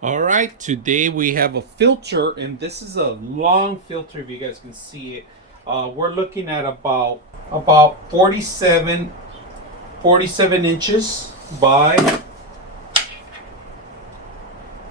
All right, today we have a filter, and this is a long filter. If you guys can see it, we're looking at about 47 inches by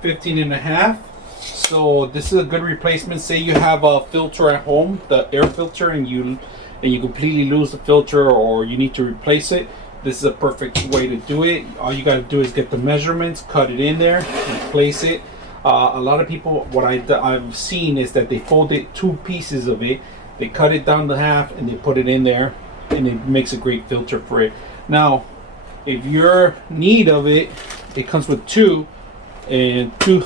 15 and a half. So this is a good replacement. Say you have a filter at home, the air filter, and you completely lose the filter, or you need to replace it. This is a perfect way to do it. All you got to do is get the measurements, cut it in there, and place it. A lot of people, what I've seen is that they fold it, two pieces of it, they cut it down to half, and they put it in there, and it makes a great filter for it. Now, if you're in need of it, it comes with two two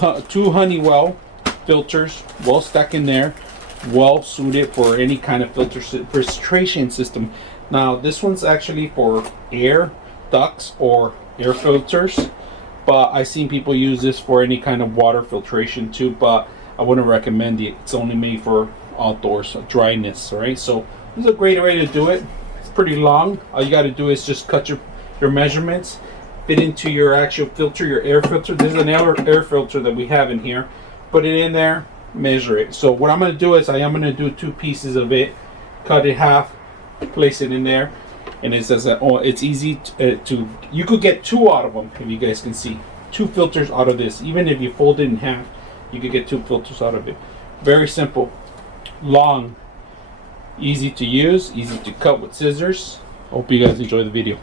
Honeywell filters, well stuck in there, well suited for any kind of filtration system. Now this one's actually for air ducts or air filters, but I've seen people use this for any kind of water filtration too, but I wouldn't recommend it. It's only made for outdoors dryness. All right, so this is a great way to do it. It's pretty long. All you got to do is just cut your measurements, fit into your actual filter, your air filter. There's an air filter that we have in here. Put it in there, measure it. So what I'm going to do is I am going to do two pieces of it, cut it half, place it in there, and it says that it's easy to you could get two out of them. If you guys can see, two filters out of this. Even if you fold it in half, you could get two filters out of it. Very simple, long, easy to use, easy to cut with scissors. Hope you guys enjoy the video.